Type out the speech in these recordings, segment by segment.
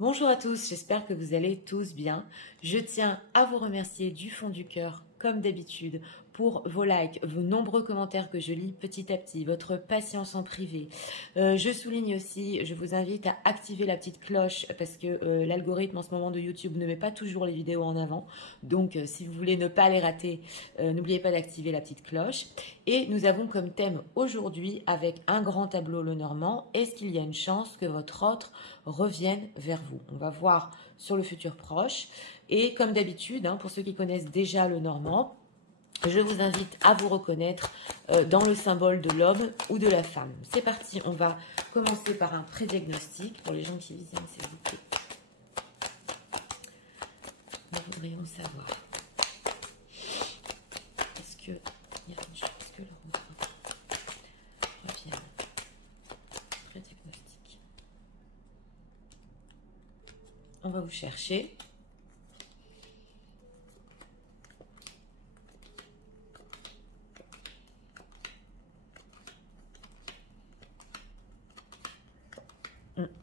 Bonjour à tous, j'espère que vous allez tous bien. Je tiens à vous remercier du fond du cœur, comme d'habitude, pour vos likes, vos nombreux commentaires que je lis petit à petit, votre patience en privé. Je souligne aussi, je vous invite à activer la petite cloche parce que l'algorithme en ce moment de YouTube ne met pas toujours les vidéos en avant. Donc si vous voulez ne pas les rater, n'oubliez pas d'activer la petite cloche. Et nous avons comme thème aujourd'hui, avec un grand tableau le Normand, est-ce qu'il y a une chance que votre autre revienne vers vous? On va voir sur le futur proche. Et comme d'habitude, pour ceux qui connaissent déjà le Normand, je vous invite à vous reconnaître dans le symbole de l'homme ou de la femme. C'est parti, on va commencer par un pré-diagnostic pour les gens qui visionnent, s'il vous plaît. Nous voudrions savoir, est-ce qu'il y a une chance que le vôtre revienne? Pré-diagnostic. On va vous chercher.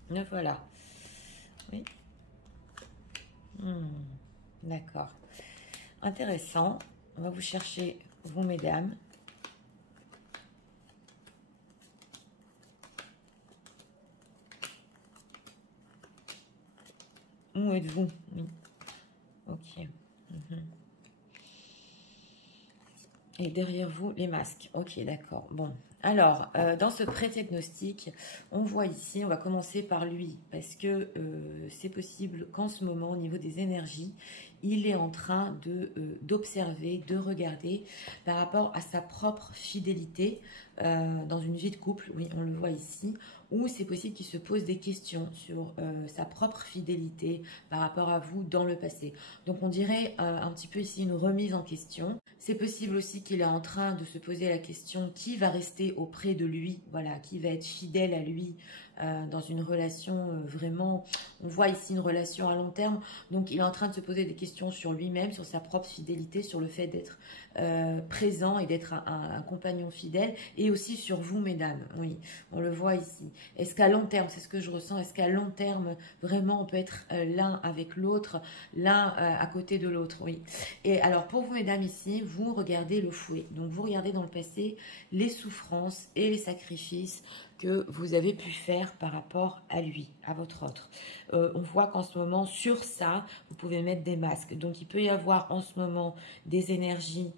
Le voilà. Oui. D'accord. Intéressant. On va vous chercher, vous, mesdames. Où êtes-vous? Oui. Ok. Et derrière vous, les masques. Ok, d'accord. Bon. Alors, dans ce pré-diagnostic, on voit ici, on va commencer par lui, parce que c'est possible qu'en ce moment, au niveau des énergies, il est en train d'observer, de regarder par rapport à sa propre fidélité dans une vie de couple. Oui, on le voit ici. Ou c'est possible qu'il se pose des questions sur sa propre fidélité par rapport à vous dans le passé. Donc on dirait un petit peu ici une remise en question. C'est possible aussi qu'il est en train de se poser la question qui va rester auprès de lui, voilà, qui va être fidèle à lui dans une relation vraiment, on voit ici une relation à long terme, donc il est en train de se poser des questions sur lui-même, sur sa propre fidélité, sur le fait d'être présent et d'être un compagnon fidèle, et aussi sur vous, mesdames, oui, on le voit ici. Est-ce qu'à long terme, c'est ce que je ressens, est-ce qu'à long terme, vraiment, on peut être l'un avec l'autre, l'un à côté de l'autre, oui. Et alors, pour vous, mesdames, ici, vous regardez le fouet, donc vous regardez dans le passé les souffrances et les sacrifices que vous avez pu faire par rapport à lui, à votre autre. On voit qu'en ce moment, sur ça, vous pouvez mettre des masques. Donc, il peut y avoir en ce moment des énergies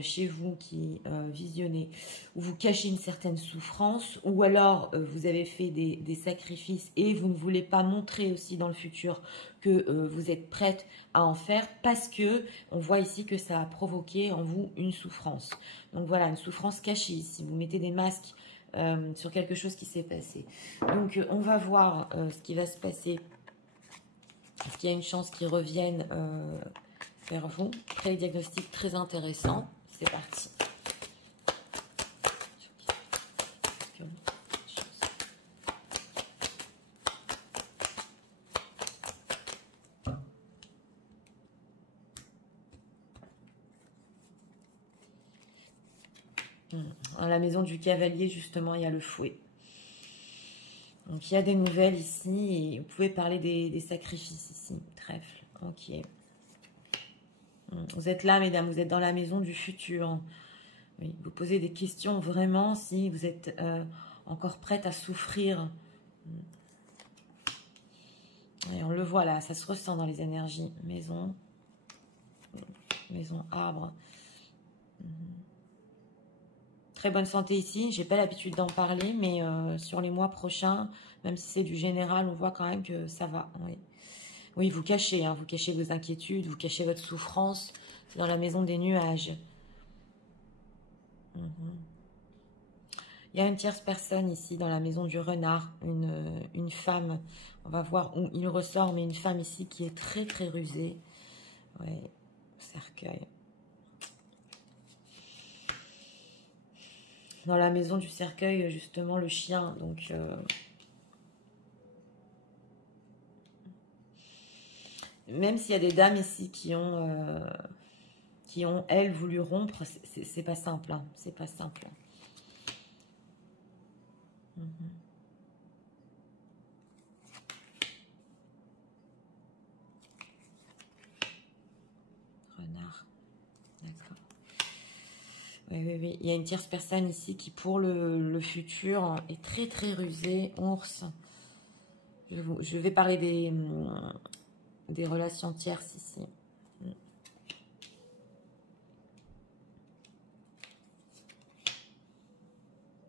chez vous qui visionnez, où vous cachez une certaine souffrance, ou alors vous avez fait des sacrifices et vous ne voulez pas montrer aussi dans le futur que vous êtes prête à en faire, parce que on voit ici que ça a provoqué en vous une souffrance. Donc voilà, une souffrance cachée ici. Vous mettez des masques sur quelque chose qui s'est passé. Donc on va voir ce qui va se passer. Est-ce qu'il y a une chance qu'ils reviennent vers vous? Pré-diagnostic très intéressant. C'est parti. Dans la maison du cavalier, justement, il y a le fouet. Donc, il y a des nouvelles ici. Et vous pouvez parler des sacrifices ici. Trèfle. Ok. Vous êtes là, mesdames. Vous êtes dans la maison du futur. Oui, vous posez des questions vraiment si vous êtes encore prête à souffrir. Et on le voit là. Ça se ressent dans les énergies. Maison arbre. Très bonne santé ici, j'ai pas l'habitude d'en parler, mais sur les mois prochains, même si c'est du général, on voit quand même que ça va. Oui, oui, vous cachez vos inquiétudes, vous cachez votre souffrance dans la maison des nuages. Il y a une tierce personne ici dans la maison du renard, une femme, on va voir où il ressort, mais une femme ici qui est très très rusée. Oui, cercueil. Dans la maison du cercueil, justement, le chien. Donc, même s'il y a des dames ici qui ont elles, voulu rompre, c'est pas simple. Hein, c'est pas simple. Oui, oui, oui. Il y a une tierce personne ici qui, pour le futur, est très, très rusée. Ours. Je vais parler des relations tierces ici.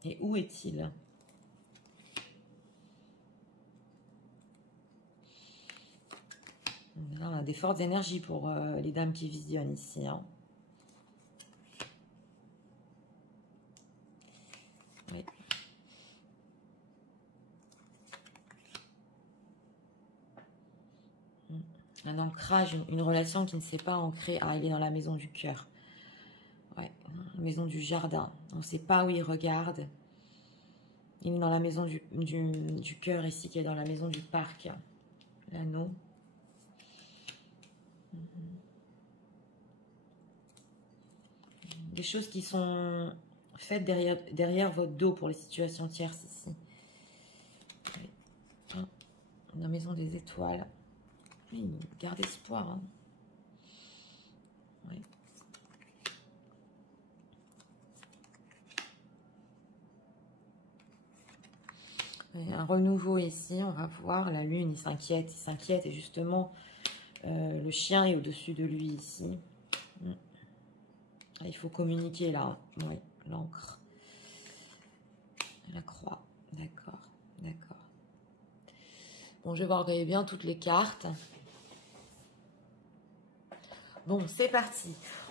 Et où est-il? Là, on a des fortes énergies pour les dames qui visionnent ici. Hein. Oui. Un ancrage, une relation qui ne s'est pas ancrée. Ah, il est dans la maison du cœur. Ouais, maison du jardin. On ne sait pas où il regarde. Il est dans la maison du cœur ici, qui est dans la maison du parc. L'anneau. Des choses qui sont faites derrière votre dos pour les situations tierces ici. Oui. La maison des étoiles. Oui, garde espoir. Hein. Oui. Un renouveau ici, on va voir. La lune, il s'inquiète. Et justement, le chien est au-dessus de lui ici. Il faut communiquer là. Oui, l'encre. La croix. D'accord, d'accord. Bon, je vais voir, regardez bien toutes les cartes. Bon, c'est parti.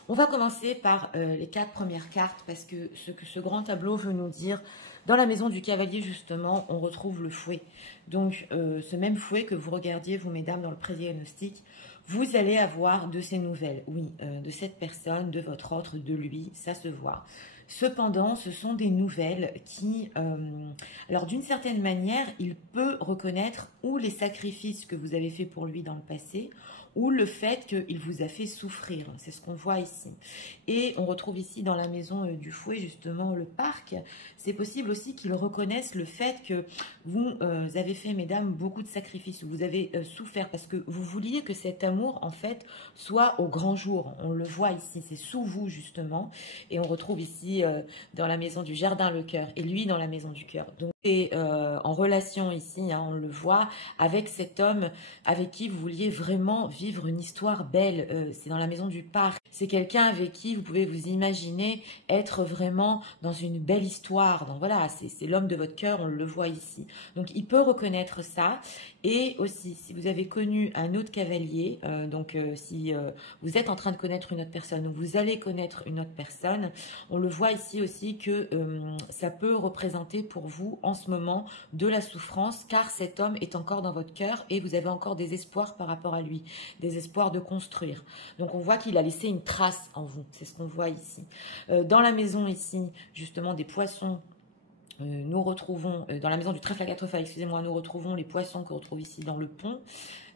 On va commencer par les 4 premières cartes parce que ce grand tableau veut nous dire, dans la maison du cavalier justement, on retrouve le fouet. Donc, ce même fouet que vous regardiez, vous mesdames, dans le pré-diagnostic, vous allez avoir de ces nouvelles, oui, de cette personne, de votre autre, de lui, ça se voit. Cependant, ce sont des nouvelles qui, alors d'une certaine manière, il peut reconnaître ou les sacrifices que vous avez faits pour lui dans le passé, ou le fait qu'il vous a fait souffrir. C'est ce qu'on voit ici. Et on retrouve ici dans la maison du fouet, justement, le parc. C'est possible aussi qu'il reconnaisse le fait que vous avez fait, mesdames, beaucoup de sacrifices. Vous avez souffert parce que vous vouliez que cet amour, en fait, soit au grand jour. On le voit ici, c'est sous vous, justement. Et on retrouve ici, dans la maison du jardin, le cœur. Et lui, dans la maison du cœur. Donc, et en relation ici, hein, on le voit, avec cet homme avec qui vous vouliez vraiment vivre une histoire belle. C'est dans la maison du parc. C'est quelqu'un avec qui vous pouvez vous imaginer être vraiment dans une belle histoire. Donc voilà, c'est l'homme de votre cœur, on le voit ici. Donc il peut reconnaître ça. Et aussi, si vous avez connu un autre cavalier, si vous êtes en train de connaître une autre personne ou vous allez connaître une autre personne, on le voit ici aussi que ça peut représenter pour vous en ce moment de la souffrance, car cet homme est encore dans votre cœur et vous avez encore des espoirs par rapport à lui, des espoirs de construire. Donc on voit qu'il a laissé une trace en vous, c'est ce qu'on voit ici. Dans la maison ici, justement, des poissons, nous retrouvons, dans la maison du Trafalgar, excusez-moi, nous retrouvons les poissons qu'on retrouve ici dans le pont.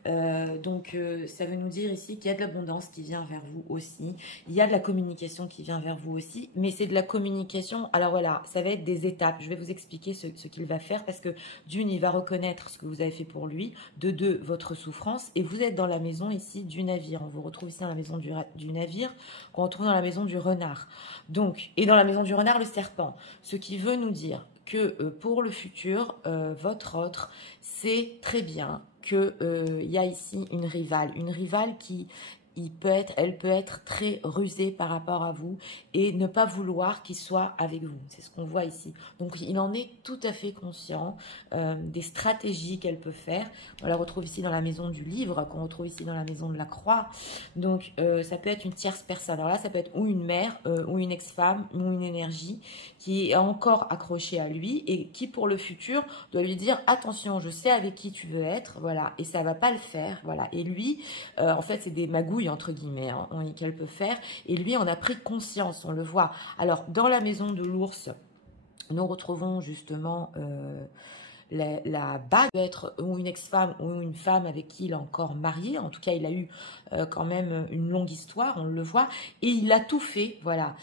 Ça veut nous dire ici qu'il y a de l'abondance qui vient vers vous aussi. Il y a de la communication qui vient vers vous aussi. Mais c'est de la communication. Alors voilà, ça va être des étapes. Je vais vous expliquer ce qu'il va faire parce que d'une, il va reconnaître ce que vous avez fait pour lui. De deux, votre souffrance. Et vous êtes dans la maison ici du navire. On vous retrouve ici dans la maison du navire qu'on retrouve dans la maison du renard. Donc, et dans la maison du renard, le serpent. Ce qui veut nous dire que pour le futur, votre autre, c'est très bien qu'il y a ici une rivale qui elle peut être très rusée par rapport à vous et ne pas vouloir qu'il soit avec vous. C'est ce qu'on voit ici. Donc, il en est tout à fait conscient des stratégies qu'elle peut faire. On la retrouve ici dans la maison du livre, qu'on retrouve ici dans la maison de la croix. Donc, ça peut être une tierce personne. Alors là, ça peut être ou une mère, ou une ex-femme, ou une énergie qui est encore accrochée à lui et qui, pour le futur, doit lui dire « Attention, je sais avec qui tu veux être, voilà, et ça va pas le faire, voilà. » Et lui, en fait, c'est des magouilles, entre guillemets, hein, qu'elle peut faire. Et lui, on a pris conscience, on le voit. Alors, dans la maison de l'ours, nous retrouvons justement la bague, peut être ou une ex-femme ou une femme avec qui il est encore marié. En tout cas, il a eu quand même une longue histoire, on le voit. Et il a tout fait, voilà.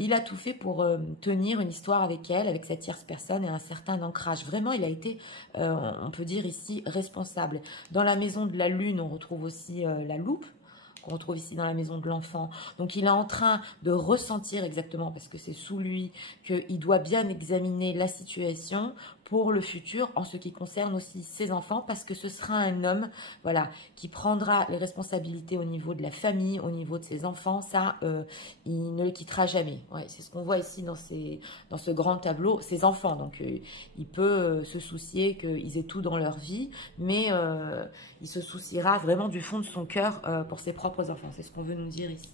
Il a tout fait pour tenir une histoire avec elle, avec cette tierce personne et un certain ancrage. Vraiment, il a été, on peut dire ici, responsable. Dans la maison de la lune, on retrouve aussi la loupe. qu'on retrouve ici dans la maison de l'enfant. Donc, il est en train de ressentir exactement, parce que c'est sous lui, qu'il doit bien examiner la situation pour le futur en ce qui concerne aussi ses enfants, parce que ce sera un homme, voilà, qui prendra les responsabilités au niveau de la famille, au niveau de ses enfants. Ça, il ne les quittera jamais. Ouais, c'est ce qu'on voit ici dans ce grand tableau, ses enfants. Donc, il peut se soucier qu'ils aient tout dans leur vie, mais il se souciera vraiment du fond de son cœur pour ses propres enfants. C'est ce qu'on veut nous dire ici.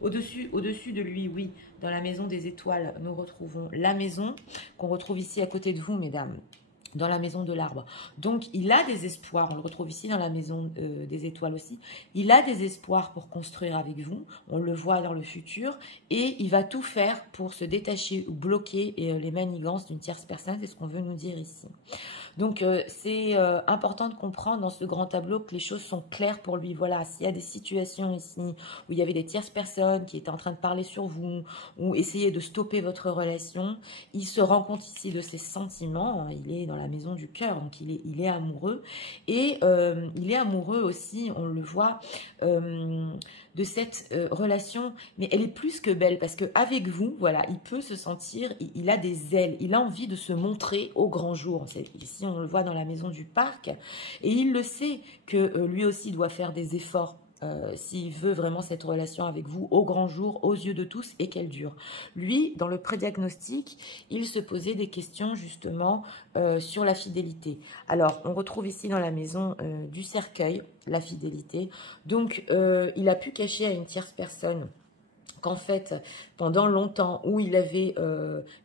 Au-dessus de lui, oui, dans la maison des étoiles, nous retrouvons la maison qu'on retrouve ici à côté de vous, mesdames, dans la maison de l'arbre. Donc, il a des espoirs, on le retrouve ici dans la maison des étoiles aussi, il a des espoirs pour construire avec vous, on le voit dans le futur, et il va tout faire pour se détacher ou bloquer les manigances d'une tierce personne, c'est ce qu'on veut nous dire ici. Donc, c'est important de comprendre dans ce grand tableau que les choses sont claires pour lui. Voilà, s'il y a des situations ici où il y avait des tierces personnes qui étaient en train de parler sur vous ou essayer de stopper votre relation, il se rend compte ici de ses sentiments. Il est dans la maison du cœur, donc il est amoureux. Et il est amoureux aussi, on le voit, de cette relation, mais elle est plus que belle parce qu'avec vous, voilà, il peut se sentir, il a des ailes, il a envie de se montrer au grand jour. Ici, on le voit dans la maison du parc, et il le sait que lui aussi doit faire des efforts s'il veut vraiment cette relation avec vous au grand jour, aux yeux de tous, et qu'elle dure. Lui, dans le prédiagnostic, il se posait des questions justement sur la fidélité. Alors, on retrouve ici dans la maison du cercueil la fidélité. Donc, il a pu cacher à une tierce personne qu'en fait, pendant longtemps, où il avait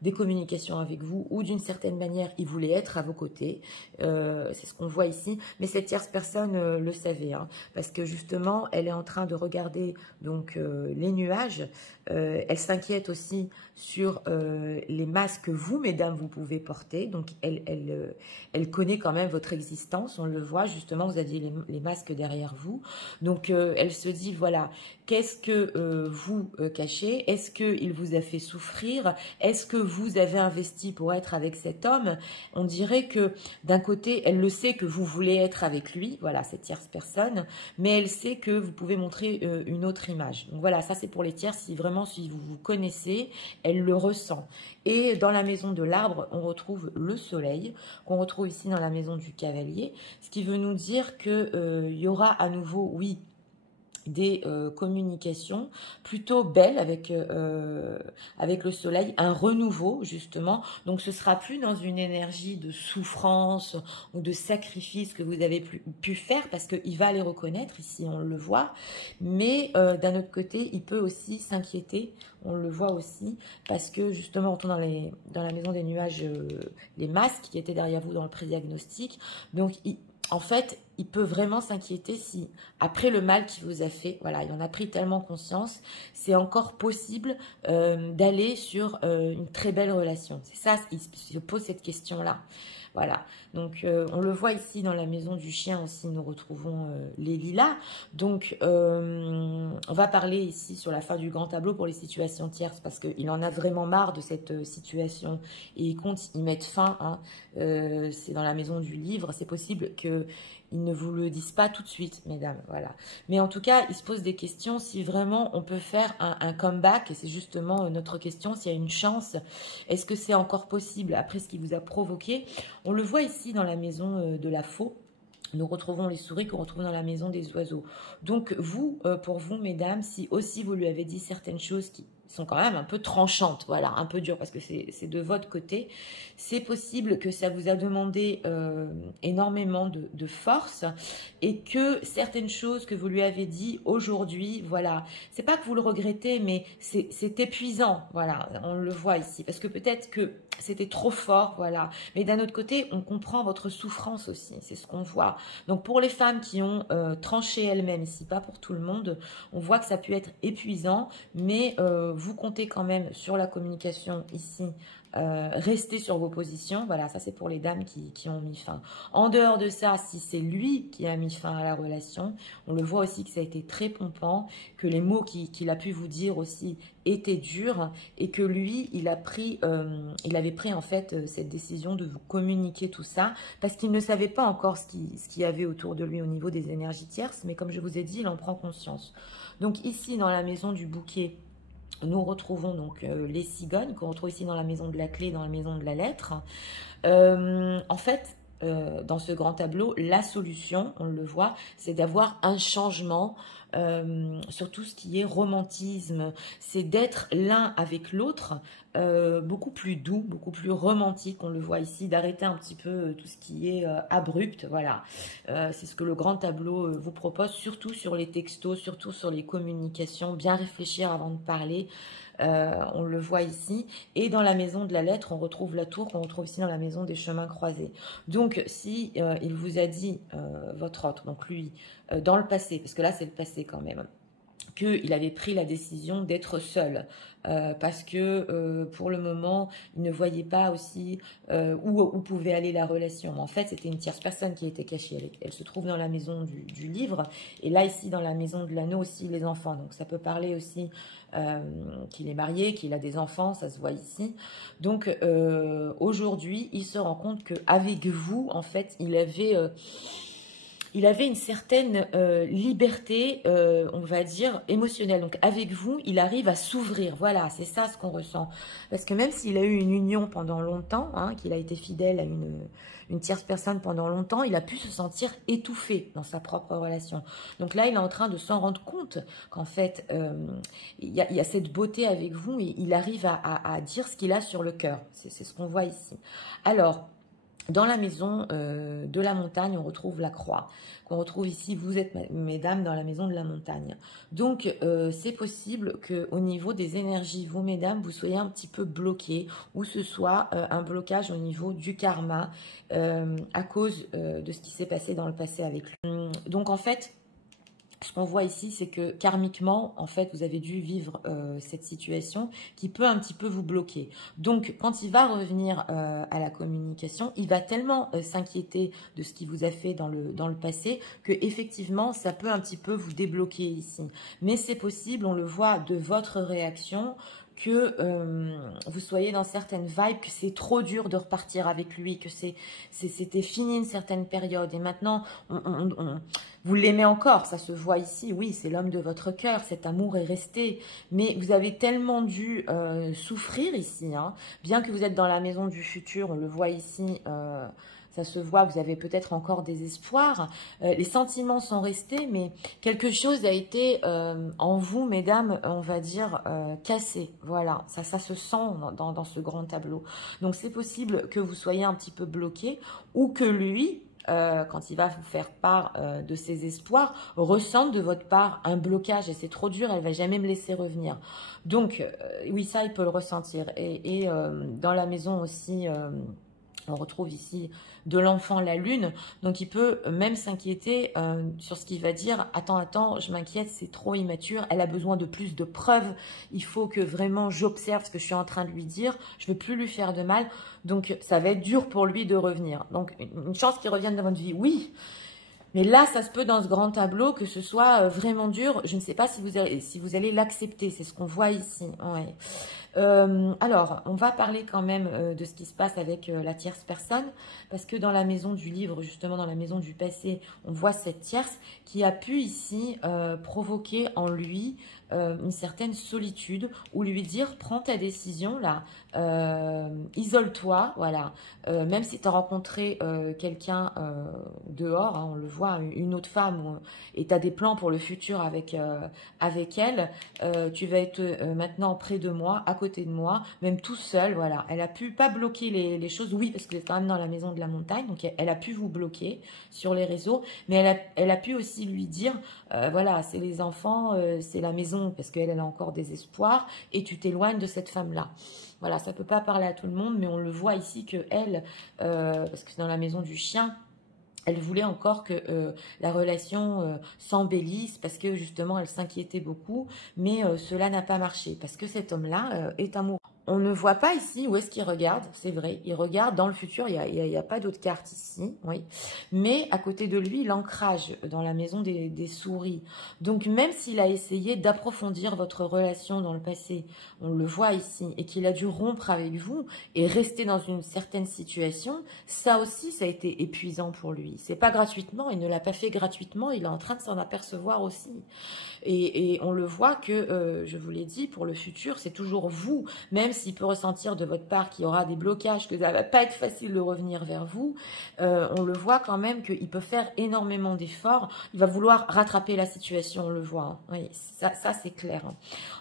des communications avec vous, ou d'une certaine manière, il voulait être à vos côtés. C'est ce qu'on voit ici. Mais cette tierce personne le savait, hein, parce que justement, elle est en train de regarder donc les nuages. Elle s'inquiète aussi sur les masques que vous, mesdames, vous pouvez porter. Donc, elle connaît quand même votre existence. On le voit, justement, vous aviez les masques derrière vous. Donc, elle se dit, voilà, qu'est-ce que vous cachez? Est-ce qu'il vous a fait souffrir? Est-ce que vous avez investi pour être avec cet homme? On dirait que d'un côté, elle le sait que vous voulez être avec lui, voilà, cette tierce personne, mais elle sait que vous pouvez montrer une autre image. Donc voilà, ça c'est pour les tierces, si vraiment, si vous vous connaissez, elle le ressent. Et dans la maison de l'arbre, on retrouve le soleil, qu'on retrouve ici dans la maison du cavalier, ce qui veut nous dire qu'il y aura à nouveau, oui, des communications plutôt belles avec le soleil, un renouveau justement. Donc ce sera plus dans une énergie de souffrance ou de sacrifice que vous avez pu faire, parce qu'il va les reconnaître, ici on le voit, mais d'un autre côté il peut aussi s'inquiéter, on le voit aussi, parce que justement on tourne dans la maison des nuages, les masques qui étaient derrière vous dans le prédiagnostic, donc en fait, il peut vraiment s'inquiéter si, après le mal qu'il vous a fait, voilà, il en a pris tellement conscience, c'est encore possible d'aller sur une très belle relation. C'est ça, il se pose cette question-là. Voilà, donc on le voit ici dans la maison du chien aussi, nous retrouvons les lilas. Donc, on va parler ici sur la fin du grand tableau pour les situations tierces, parce qu'il en a vraiment marre de cette situation et il compte y mettre fin. Hein. C'est dans la maison du livre, c'est possible que ils ne vous le disent pas tout de suite, mesdames, voilà. Mais en tout cas, il se pose des questions si vraiment on peut faire un comeback, et c'est justement notre question, s'il y a une chance, est-ce que c'est encore possible après ce qui vous a provoqué? On le voit ici dans la maison de la faux. Nous retrouvons les souris qu'on retrouve dans la maison des oiseaux. Donc vous, pour vous, mesdames, si aussi vous lui avez dit certaines choses qui sont quand même un peu tranchantes, voilà, un peu dures, parce que c'est de votre côté, c'est possible que ça vous a demandé énormément de force, et que certaines choses que vous lui avez dit aujourd'hui, voilà, c'est pas que vous le regrettez, mais c'est épuisant, voilà, on le voit ici, parce que peut-être que c'était trop fort, voilà, mais d'un autre côté, on comprend votre souffrance aussi, c'est ce qu'on voit. Donc pour les femmes qui ont tranché elles-mêmes ici, pas pour tout le monde, on voit que ça peut être épuisant, mais vous comptez quand même sur la communication ici. Restez sur vos positions. Voilà, ça c'est pour les dames qui ont mis fin. En dehors de ça, si c'est lui qui a mis fin à la relation, on le voit aussi que ça a été très pompant, que les mots qu'il a pu vous dire aussi étaient durs et que lui, il avait pris en fait cette décision de vous communiquer tout ça parce qu'il ne savait pas encore ce qu'il y avait autour de lui au niveau des énergies tierces, mais comme je vous ai dit, il en prend conscience. Donc ici, dans la maison du bouquet, nous retrouvons donc les cigognes qu'on retrouve ici dans la maison de la clé, dans la maison de la lettre. En fait, dans ce grand tableau, la solution, on le voit, c'est d'avoir un changement sur tout ce qui est romantisme. C'est d'être l'un avec l'autre, beaucoup plus doux, beaucoup plus romantique. On le voit ici, d'arrêter un petit peu tout ce qui est abrupt. Voilà, c'est ce que le grand tableau vous propose, surtout sur les textos, surtout sur les communications. Bien réfléchir avant de parler. On le voit ici. Et dans la maison de la lettre, on retrouve la tour qu'on retrouve ici dans la maison des chemins croisés. Donc, si il vous a dit, votre autre, donc lui, dans le passé, parce que là, c'est le passé quand même, qu'il avait pris la décision d'être seul parce que pour le moment, il ne voyait pas aussi où pouvait aller la relation. En fait, c'était une tierce personne qui était cachée. Elle se trouve dans la maison du livre et là, ici, dans la maison de l'anneau aussi, les enfants. Donc, ça peut parler aussi qu'il est marié, qu'il a des enfants, ça se voit ici. Donc, aujourd'hui, il se rend compte qu'avec vous, en fait, il avait une certaine liberté, on va dire, émotionnelle. Donc, avec vous, il arrive à s'ouvrir. Voilà, c'est ça ce qu'on ressent. Parce que même s'il a eu une union pendant longtemps, hein, qu'il a été fidèle à une tierce personne pendant longtemps, il a pu se sentir étouffé dans sa propre relation. Donc là, il est en train de s'en rendre compte qu'en fait, il y a cette beauté avec vous et il arrive à dire ce qu'il a sur le cœur. C'est ce qu'on voit ici. Alors, dans la maison de la montagne, on retrouve la croix, qu'on retrouve ici, vous êtes, mesdames, dans la maison de la montagne. Donc, c'est possible qu'au niveau des énergies, vous, mesdames, vous soyez un petit peu bloqués, ou ce soit un blocage au niveau du karma, à cause de ce qui s'est passé dans le passé avec lui. Donc, en fait, ce qu'on voit ici, c'est que karmiquement, en fait, vous avez dû vivre cette situation qui peut un petit peu vous bloquer. Donc, quand il va revenir à la communication, il va tellement s'inquiéter de ce qu'il vous a fait dans le passé que effectivement, ça peut un petit peu vous débloquer ici. Mais c'est possible, on le voit de votre réaction, que vous soyez dans certaines vibes, que c'est trop dur de repartir avec lui, que c'était fini une certaine période et maintenant vous l'aimez encore, ça se voit ici, oui, c'est l'homme de votre cœur, cet amour est resté, mais vous avez tellement dû souffrir ici, hein, bien que vous êtes dans la maison du futur, on le voit ici, ça se voit, vous avez peut-être encore des espoirs. Les sentiments sont restés, mais quelque chose a été en vous, mesdames, on va dire, cassé. Voilà, ça se sent dans ce grand tableau. Donc, c'est possible que vous soyez un petit peu bloqué ou que lui, quand il va vous faire part de ses espoirs, ressente de votre part un blocage et c'est trop dur, elle va jamais me laisser revenir. Donc, oui, ça, il peut le ressentir. Et dans la maison aussi... on retrouve ici de l'enfant la lune, donc il peut même s'inquiéter sur ce qu'il va dire. Attends, je m'inquiète, c'est trop immature, elle a besoin de plus de preuves, il faut que vraiment j'observe ce que je suis en train de lui dire, je ne veux plus lui faire de mal, donc ça va être dur pour lui de revenir. Donc une chance qu'il revienne dans votre vie, oui, mais là, ça se peut dans ce grand tableau que ce soit vraiment dur. Je ne sais pas si vous allez l'accepter. C'est ce qu'on voit ici. Ouais. Alors, on va parler quand même de ce qui se passe avec la tierce personne. Parce que dans la maison du livre, justement dans la maison du passé, on voit cette tierce qui a pu ici provoquer en lui une certaine solitude ou lui dire, prends ta décision là, isole-toi, voilà. Même si tu as rencontré quelqu'un dehors, hein, on le voit, une autre femme, et tu as des plans pour le futur avec elle, tu vas être maintenant près de moi, à côté de moi, même tout seul, voilà. Elle a pu pas bloquer les choses, oui, parce que vous êtes quand même dans la maison de la montagne, donc elle a pu vous bloquer sur les réseaux, mais elle a pu aussi lui dire, voilà, c'est les enfants, c'est la maison, parce qu'elle a encore des espoirs, et tu t'éloignes de cette femme-là. Voilà, ça peut pas parler à tout le monde, mais on le voit ici que elle, parce que c'est dans la maison du chien, Elle voulait encore que la relation s'embellisse parce que justement elle s'inquiétait beaucoup, mais cela n'a pas marché parce que cet homme-là est amoureux. On ne voit pas ici où est-ce qu'il regarde, c'est vrai, il regarde dans le futur, il y a pas d'autre carte ici, oui. Mais à côté de lui, l'ancrage dans la maison des souris. Donc même s'il a essayé d'approfondir votre relation dans le passé, on le voit ici, et qu'il a dû rompre avec vous et rester dans une certaine situation, ça aussi, ça a été épuisant pour lui. C'est pas gratuitement, il ne l'a pas fait gratuitement, il est en train de s'en apercevoir aussi. Et on le voit que, je vous l'ai dit, pour le futur, c'est toujours vous, même s'il peut ressentir de votre part qu'il y aura des blocages, que ça va pas être facile de revenir vers vous, on le voit quand même qu'il peut faire énormément d'efforts, il va vouloir rattraper la situation, on le voit, hein. Oui, ça c'est clair, hein.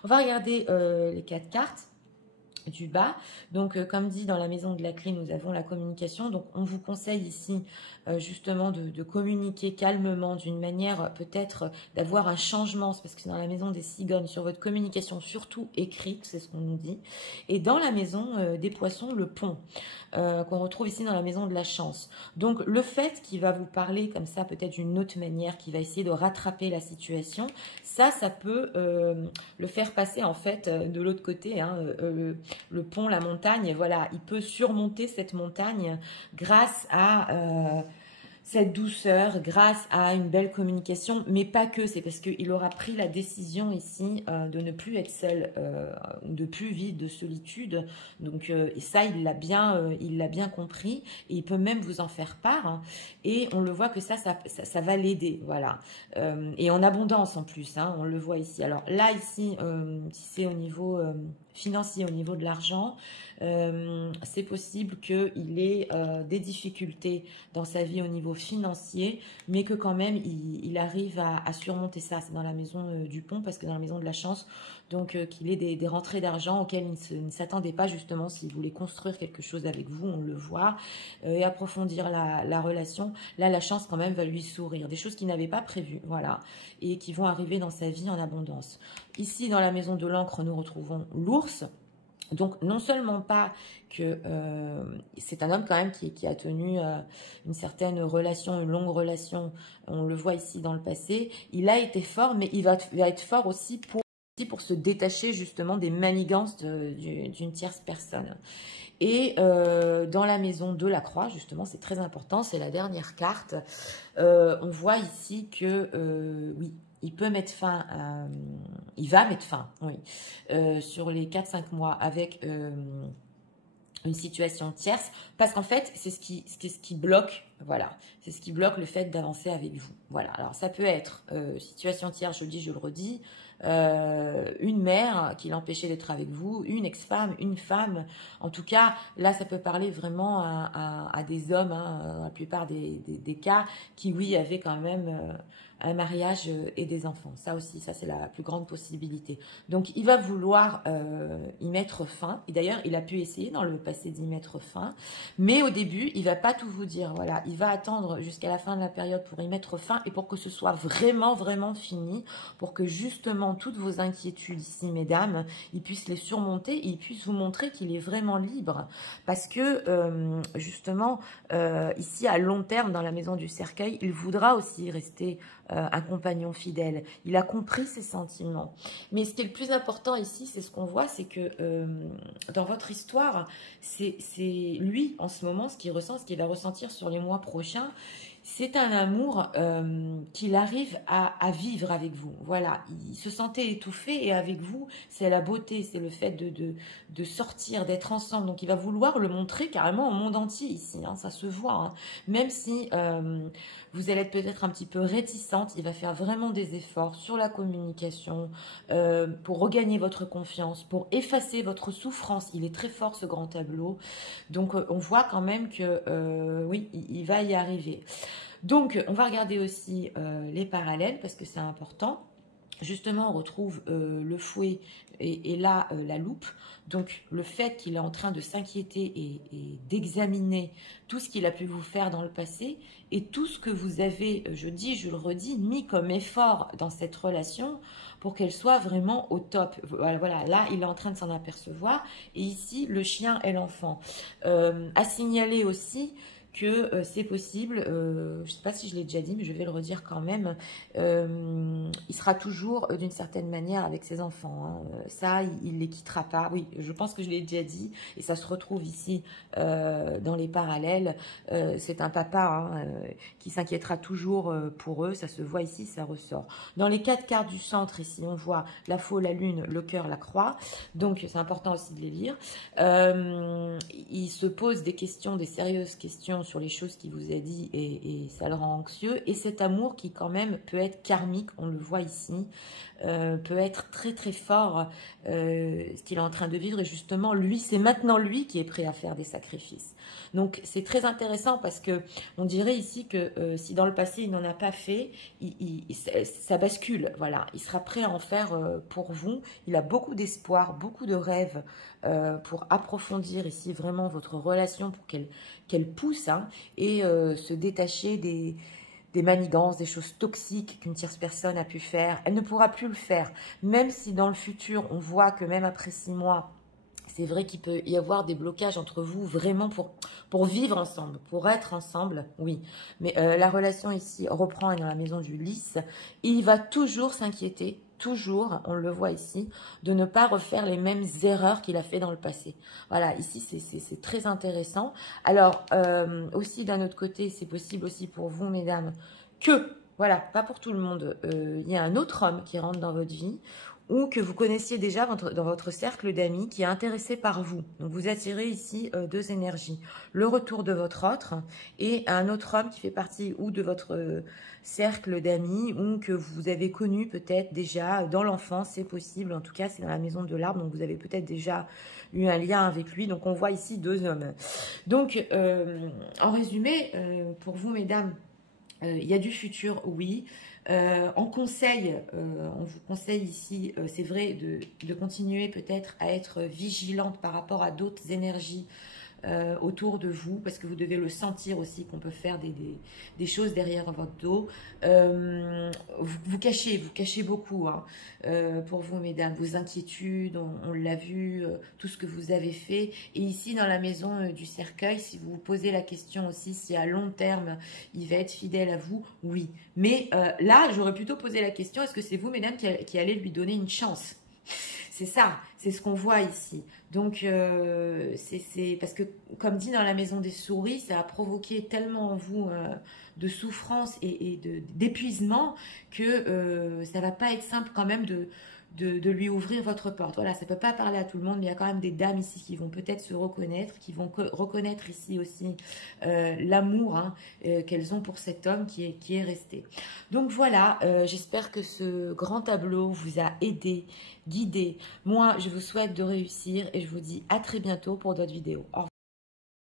On va regarder les 4 cartes du bas. Donc, comme dit dans la maison de la clé, nous avons la communication. Donc, on vous conseille ici justement de communiquer calmement d'une manière peut-être d'avoir un changement. C'est parce que c'est dans la maison des cigognes, sur votre communication, surtout écrite, c'est ce qu'on nous dit. Et dans la maison des poissons, le pont, qu'on retrouve ici dans la maison de la chance. Donc, le fait qu'il va vous parler comme ça, peut-être d'une autre manière, qu'il va essayer de rattraper la situation, ça peut le faire passer en fait de l'autre côté, hein, le pont, la montagne, voilà, il peut surmonter cette montagne grâce à cette douceur, grâce à une belle communication, mais pas que, c'est parce qu'il aura pris la décision ici de ne plus être seul, de plus vivre de solitude, donc et ça il l'a bien compris, et il peut même vous en faire part, hein, et on le voit que ça va l'aider, voilà, et en abondance en plus, hein, on le voit ici. Alors là ici, si c'est au niveau financier, au niveau de l'argent, c'est possible qu'il ait des difficultés dans sa vie au niveau financier, mais que quand même il arrive à surmonter ça. C'est dans la maison du pont, parce que dans la maison de la chance, donc qu'il ait des rentrées d'argent auxquelles il ne s'attendait pas, justement, s'il voulait construire quelque chose avec vous, on le voit, et approfondir la relation. Là, la chance quand même va lui sourire, des choses qu'il n'avait pas prévues, voilà, et qui vont arriver dans sa vie en abondance. Ici, dans la maison de l'encre, nous retrouvons l'ours. Donc, non seulement pas que c'est un homme quand même qui a tenu une certaine relation, une longue relation, on le voit ici dans le passé, il a été fort, mais il va être fort aussi pour se détacher justement des manigances d'une tierce personne. Et dans la maison de la croix, justement, c'est très important, c'est la dernière carte, on voit ici que, oui, il peut mettre fin, il va mettre fin, oui, sur les 4-5 mois avec une situation tierce, parce qu'en fait, c'est ce qui bloque, voilà, c'est ce qui bloque le fait d'avancer avec vous. Voilà, alors ça peut être situation tierce, je le dis, je le redis, une mère qui l'empêchait d'être avec vous, une ex-femme, une femme. En tout cas, là, ça peut parler vraiment à des hommes, hein, dans la plupart des cas, qui, oui, avaient quand même un mariage et des enfants. Ça aussi, ça c'est la plus grande possibilité. Donc, il va vouloir y mettre fin. Et d'ailleurs, il a pu essayer dans le passé d'y mettre fin. Mais au début, il va pas tout vous dire. Voilà, il va attendre jusqu'à la fin de la période pour y mettre fin et pour que ce soit vraiment, vraiment fini. Pour que justement, toutes vos inquiétudes ici, mesdames, il puisse les surmonter et il puisse vous montrer qu'il est vraiment libre. Parce que, justement, ici, à long terme, dans la maison du cercueil, il voudra aussi rester un compagnon fidèle. Il a compris ses sentiments. Mais ce qui est le plus important ici, c'est ce qu'on voit, c'est que dans votre histoire, c'est lui, en ce moment, ce qu'il ressent, ce qu'il va ressentir sur les mois prochains, c'est un amour qu'il arrive à vivre avec vous. Voilà, il se sentait étouffé et avec vous, c'est la beauté, c'est le fait de sortir, d'être ensemble. Donc, il va vouloir le montrer carrément au monde entier ici, hein, ça se voit. Hein. Même si vous allez être peut-être un petit peu réticente, il va faire vraiment des efforts sur la communication pour regagner votre confiance, pour effacer votre souffrance. Il est très fort, ce grand tableau. Donc, on voit quand même que, oui, il va y arriver. Donc, on va regarder aussi les parallèles parce que c'est important. Justement, on retrouve le fouet et là, la loupe. Donc, le fait qu'il est en train de s'inquiéter et d'examiner tout ce qu'il a pu vous faire dans le passé et tout ce que vous avez, je dis, je le redis, mis comme effort dans cette relation pour qu'elle soit vraiment au top. Voilà, là, il est en train de s'en apercevoir. Et ici, le chien et l'enfant. À signaler aussi que c'est possible, je ne sais pas si je l'ai déjà dit, mais je vais le redire quand même, il sera toujours d'une certaine manière avec ses enfants. Hein. Ça, il ne les quittera pas. Oui, je pense que je l'ai déjà dit, et ça se retrouve ici dans les parallèles. C'est un papa hein, qui s'inquiétera toujours pour eux, ça se voit ici, ça ressort. Dans les 4 cartes du centre, ici, on voit la faux, la lune, le cœur, la croix. Donc, c'est important aussi de les lire. Il se pose des questions, des sérieuses questions sur les choses qu'il vous a dit et ça le rend anxieux. Et cet amour qui, quand même, peut être karmique, on le voit ici, peut être très, très fort, ce qu'il est en train de vivre. Et justement, lui, c'est maintenant lui qui est prêt à faire des sacrifices. Donc, c'est très intéressant parce que on dirait ici que si dans le passé, il n'en a pas fait, ça bascule. Voilà, il sera prêt à en faire pour vous. Il a beaucoup d'espoir, beaucoup de rêves pour approfondir ici vraiment votre relation, pour qu'elle pousse hein, et se détacher des manigances, des choses toxiques qu'une tierce personne a pu faire. Elle ne pourra plus le faire, même si dans le futur, on voit que même après 6 mois, c'est vrai qu'il peut y avoir des blocages entre vous vraiment pour vivre ensemble, pour être ensemble, oui. Mais la relation ici reprend est dans la maison du lys. Il va toujours s'inquiéter, toujours, on le voit ici, de ne pas refaire les mêmes erreurs qu'il a fait dans le passé. Voilà, ici c'est très intéressant. Alors, aussi d'un autre côté, c'est possible aussi pour vous, mesdames, que, voilà, pas pour tout le monde, il y a un autre homme qui rentre dans votre vie, ou que vous connaissiez déjà dans votre cercle d'amis qui est intéressé par vous. Donc, vous attirez ici 2 énergies. Le retour de votre autre et un autre homme qui fait partie ou de votre cercle d'amis ou que vous avez connu peut-être déjà dans l'enfance, c'est possible. En tout cas, c'est dans la maison de l'arbre, donc vous avez peut-être déjà eu un lien avec lui. Donc, on voit ici 2 hommes. Donc, en résumé, pour vous, mesdames, il y a du futur, oui. En conseil, on vous conseille ici, c'est vrai, de continuer peut-être à être vigilante par rapport à d'autres énergies autour de vous, parce que vous devez le sentir aussi qu'on peut faire des choses derrière votre dos. Vous cachez beaucoup hein, pour vous, mesdames, vos inquiétudes, on l'a vu, tout ce que vous avez fait. Et ici, dans la maison du cercueil, si vous vous posez la question aussi, si à long terme, il va être fidèle à vous, oui. Mais là, j'aurais plutôt posé la question, est-ce que c'est vous, mesdames, qui allez lui donner une chance ? C'est ça, c'est ce qu'on voit ici. Donc, c'est parce que, comme dit dans la maison des souris, ça a provoqué tellement en vous de souffrance et d'épuisement que ça ne va pas être simple quand même de lui ouvrir votre porte. Voilà, ça ne peut pas parler à tout le monde, mais il y a quand même des dames ici qui vont peut-être se reconnaître, qui vont reconnaître ici aussi l'amour hein, qu'elles ont pour cet homme qui est resté. Donc voilà, j'espère que ce grand tableau vous a aidé, guidé. Moi, je vous souhaite de réussir et je vous dis à très bientôt pour d'autres vidéos. Au revoir.